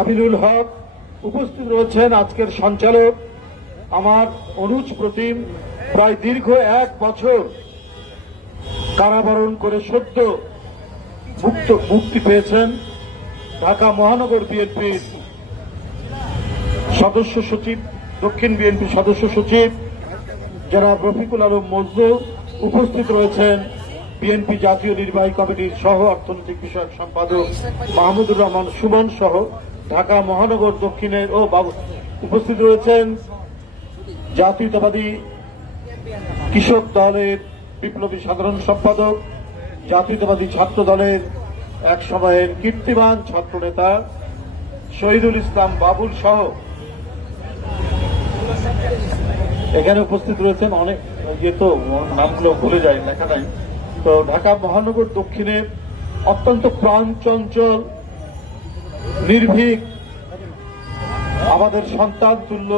আমিনুল হক উপস্থিত রয়েছেন আজকের সঞ্চালক আমার অনুজ প্রতিম প্রায় দীর্ঘ এক বছর কারাবরণ করে সদ্য মুক্ত মুক্তি পেয়েছেন ঢাকা মহানগর বিএনপির সদস্য সচিব দক্ষিণ বিএনপি সদস্য সচিব যারা রফিকুল আলম মজদু উপস্থিত রয়েছেন বিএনপি জাতীয় নির্বাহী কমিটির সহ অর্থনৈতিক বিষয়ক সম্পাদক মাহমুদুর রহমান সুমন সহ ঢাকা মহানগর দক্ষিণের ও উপস্থিত রয়েছেন জাতীয়তাবাদী কৃষক দলের বিপ্লবী সাধারণ সম্পাদক জাতীয়তাবাদী ছাত্র দলের এক সময়ের কীর্তিমান ছাত্র নেতা শহীদুল ইসলাম বাবুল সহ এখানে উপস্থিত রয়েছেন অনেক ইয়ে তো নামগুলো ভুলে যায় লেখা নাই তো ঢাকা মহানগর দক্ষিণের অত্যন্ত প্রাণ চঞ্চল নির্ভীক আমাদের সন্তান তুল্য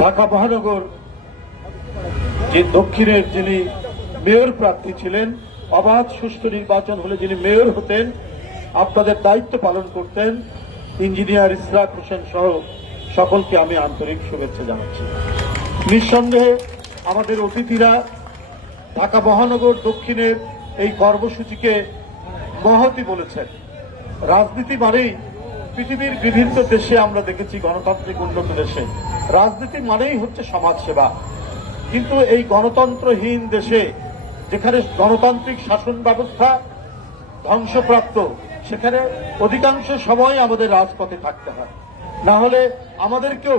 ঢাকা মহানগর যে দক্ষিণের যিনি মেয়র প্রার্থী ছিলেন অবাধ সুষ্ঠু নির্বাচন হলে যিনি মেয়র হতেন আপনাদের দায়িত্ব পালন করতেন ইঞ্জিনিয়ার ইসরাক হোসেন সহ সকলকে আমি আন্তরিক শুভেচ্ছা জানাচ্ছি নিঃসন্দেহে আমাদের অতিথিরা ঢাকা মহানগর দক্ষিণের এই কর্মসূচিকে মহতি বলেছেন রাজনীতি মানেই পৃথিবীর বিভিন্ন দেশে আমরা দেখেছি গণতান্ত্রিক উন্নত দেশে রাজনীতি মানেই হচ্ছে সমাজ সেবা কিন্তু এই গণতন্ত্রহীন দেশে যেখানে গণতান্ত্রিক শাসন ব্যবস্থা ধ্বংসপ্রাপ্ত সেখানে অধিকাংশ সময় আমাদের রাজপথে থাকতে হয় না হলে আমাদেরকেও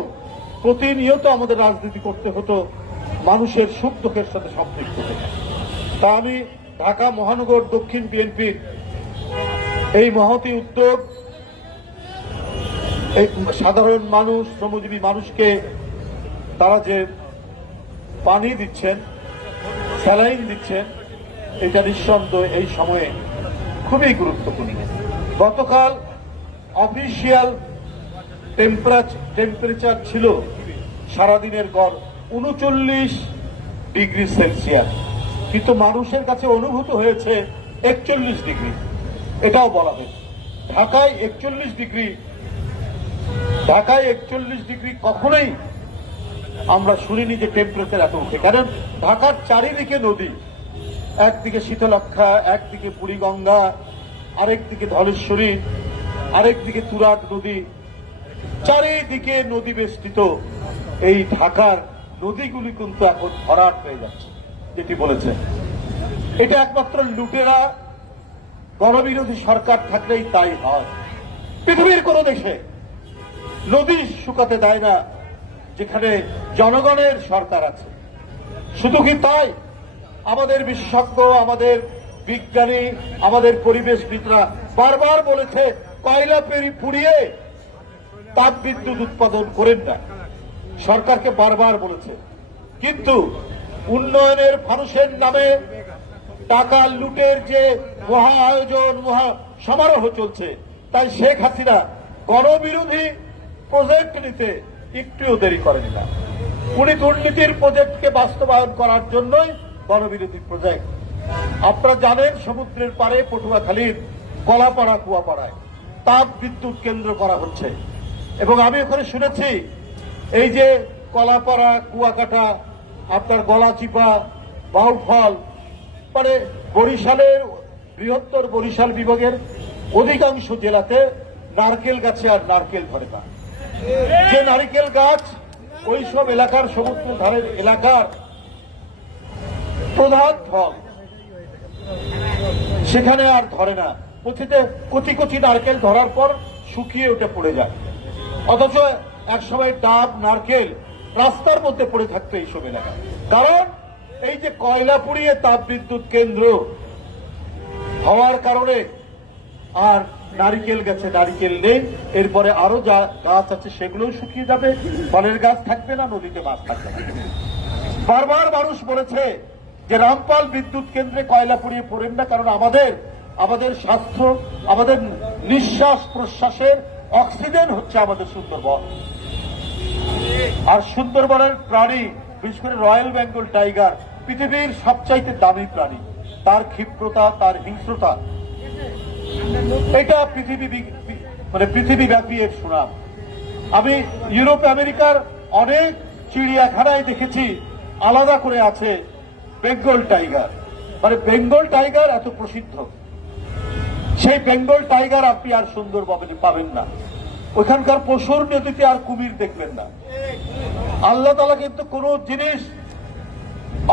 প্রতিনিয়ত আমাদের রাজনীতি করতে হতো মানুষের সুখ দুঃখের সাথে সম্পৃক্ত তা আমি ঢাকা মহানগর দক্ষিণ বিএনপির এই মহতি উদ্যোগ এই সাধারণ মানুষ শ্রমজীবী মানুষকে তারা যে পানি দিচ্ছেন স্যালাইন দিচ্ছেন এটা নিঃসন্দেহ এই সময়ে খুবই গুরুত্বপূর্ণ গতকাল অফিসিয়াল টেম্পারেচার ছিল সারাদিনের গড় উনচল্লিশ ডিগ্রি সেলসিয়াস কিন্তু মানুষের কাছে অনুভূত হয়েছে একচল্লিশ ডিগ্রি এটাও বলা হয়েছে ঢাকায় একচল্লিশ ডিগ্রি ঢাকায় একচল্লিশ ডিগ্রি কখনোই আমরা শুনিনি যে টেম্পারেচার এত উঠে কারণ ঢাকার চারিদিকে নদী একদিকে শীতলক্ষা একদিকে বুড়িগঙ্গা আরেকদিকে ধলেশ্বরী আরেকদিকে তুরাত নদী চারিদিকে নদী বেষ্টিত এই ঢাকার নদীগুলি কিন্তু এখন ভরাট হয়ে যাচ্ছে যেটি বলেছে এটা একমাত্র লুটেরা গণবিরোধী সরকার থাকলেই তাই হয় পৃথিবীর কোন দেশে নদী শুকাতে দেয় না যেখানে জনগণের সরকার আছে শুধু কি তাই আমাদের বিশেষজ্ঞ আমাদের বিজ্ঞানী আমাদের পরিবেশবিদরা বারবার বলেছে কয়লা পেরি পুড়িয়ে তাপ বিদ্যুৎ উৎপাদন করেন না সরকারকে বারবার বলেছে কিন্তু উন্নয়নের মানুষের নামে টাকা লুটের যে মহা আয়োজন মহা সমারোহ চলছে তাই শেখ হাসিনা গণবিরোধী প্রজেক্ট নিতে একটুও দেরি করেনি না উনি দুর্নীতির প্রজেক্টকে বাস্তবায়ন করার জন্যই গণবিরোধী প্রজেক্ট আপনারা জানেন সমুদ্রের পারে পটুয়াখালীর কলাপাড়া কুয়াপাড়ায় তাপ বিদ্যুৎ কেন্দ্র করা হচ্ছে এবং আমি ওখানে শুনেছি এই যে কলাপাড়া কুয়াকাটা আপনার গলাচিপা বাউফল মানে বরিশালের বৃহত্তর বরিশাল বিভাগের অধিকাংশ জেলাতে নারকেল গাছে আর নারকেল ধরে না যে নারকেল গাছ ওইসব এলাকার সমুদ্র ধারের এলাকার প্রধান ফল সেখানে আর ধরে না কচিতে কচি কচি নারকেল ধরার পর শুকিয়ে ওটা পড়ে যায় অথচ একসময় ডাব নারকেল রাস্তার মধ্যে পড়ে থাকতো এইসব এলাকা কারণ এই যে কয়লা পুড়িয়ে তাপবিদ্যুৎ কেন্দ্র হওয়ার কারণে আর নারিকেল গাছে নারিকেল নেই এরপরে আরো যা গাছ আছে সেগুলোও শুকিয়ে যাবে ফলের গাছ থাকবে না নদীতে মাছ থাকবে না বারবার মানুষ বলেছে যে রামপাল বিদ্যুৎ কেন্দ্রে কয়লা পুড়িয়ে পড়েন না কারণ আমাদের আমাদের স্বাস্থ্য আমাদের নিঃশ্বাস প্রশ্বাসের অক্সিজেন হচ্ছে আমাদের সুন্দরবন আর সুন্দরবনের প্রাণী বিশেষ করে রয়্যাল বেঙ্গল টাইগার পৃথিবীর সবচাইতে দামি প্রাণী তার ক্ষিপ্রতা তার হিংস্রতা এটা পৃথিবী মানে ব্যাপী এর সুনাম আমি ইউরোপ আমেরিকার অনেক চিড়িয়াখানায় দেখেছি আলাদা করে আছে বেঙ্গল টাইগার মানে বেঙ্গল টাইগার এত প্রসিদ্ধ সেই বেঙ্গল টাইগার আপনি আর সুন্দর পাবেন না ওইখানকার পশুর নদীতে আর কুমির দেখবেন না আল্লাহ তালা কিন্তু কোন জিনিস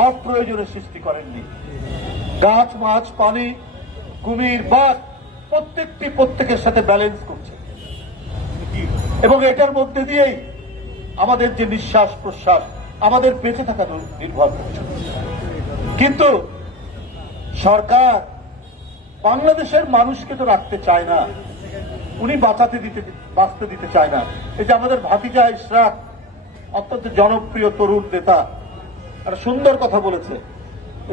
অপ্রয়োজনে সৃষ্টি করেননি গাছ মাছ পানি কুমির বাঘ প্রত্যেকটি প্রত্যেকের সাথে ব্যালেন্স করছে এবং এটার মধ্যে দিয়েই আমাদের যে নিঃশ্বাস প্রশ্বাস আমাদের বেঁচে থাকা নির্ভর করছে কিন্তু সরকার বাংলাদেশের মানুষকে তো রাখতে চায় না উনি বাঁচাতে দিতে বাঁচতে দিতে চায় না এই যে আমাদের ভাতিজা ইশরাক অত্যন্ত জনপ্রিয় তরুণ নেতা একটা সুন্দর কথা বলেছে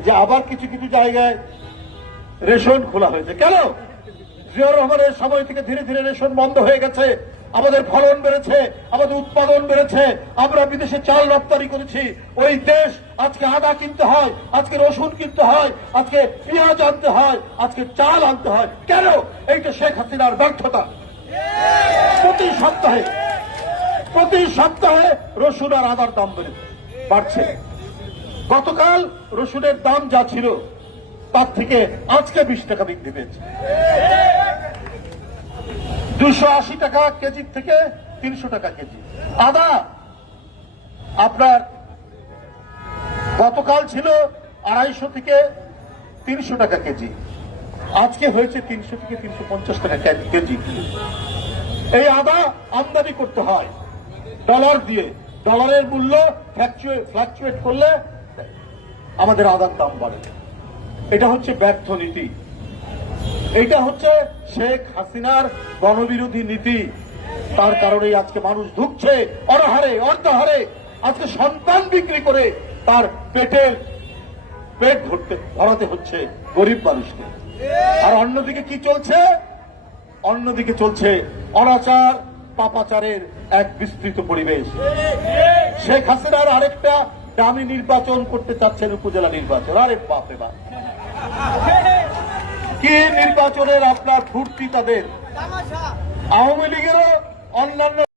যে আবার কিছু কিছু জায়গায় রেশন খোলা হয়েছে কেন জিয়াউর রহমানের সময় থেকে ধীরে ধীরে রেশন বন্ধ হয়ে গেছে আমাদের ফলন বেড়েছে আমাদের উৎপাদন বেড়েছে আমরা বিদেশে চাল রপ্তানি করেছি ওই দেশ আজকে আদা কিনতে হয় আজকে রসুন কিনতে হয় আজকে পেঁয়াজ আনতে হয় আজকে চাল আনতে হয় কেন এইটা শেখ হাসিনার ব্যর্থতা প্রতি সপ্তাহে প্রতি সপ্তাহে রসুন আর আদার দাম বেড়েছে বাড়ছে গতকাল রসুনের দাম যা ছিল তার থেকে আজকে বিশ টাকা বৃদ্ধি পেয়েছে দুশো আশি টাকা কেজির থেকে তিনশো টাকা কেজি আদা আপনার গতকাল ছিল আড়াইশো থেকে তিনশো টাকা কেজি আজকে হয়েছে তিনশো থেকে তিনশো পঞ্চাশ টাকা কেজি এই আদা আমদানি করতে হয় ডলার দিয়ে ডলারের মূল্য ফ্ল্যাকচুয়েট করলে আমাদের আদার দাম বাড়ে এটা হচ্ছে ব্যর্থ নীতি এটা হচ্ছে শেখ হাসিনার গণবিরোধী নীতি তার কারণেই আজকে মানুষ ঢুকছে অনাহারে অর্ধাহারে আজকে সন্তান বিক্রি করে তার পেটের পেট ভরতে ভরাতে হচ্ছে গরিব মানুষকে আর অন্যদিকে কি চলছে অন্যদিকে চলছে অনাচার পাপাচারের এক বিস্তৃত পরিবেশ শেখ হাসিনার আরেকটা দামি নির্বাচন করতে চাচ্ছেন উপজেলা নির্বাচন আরে বাপে বা কে নির্বাচনের আপনার ফুর্তি তাদের আওয়ামী লীগেরও অন্যান্য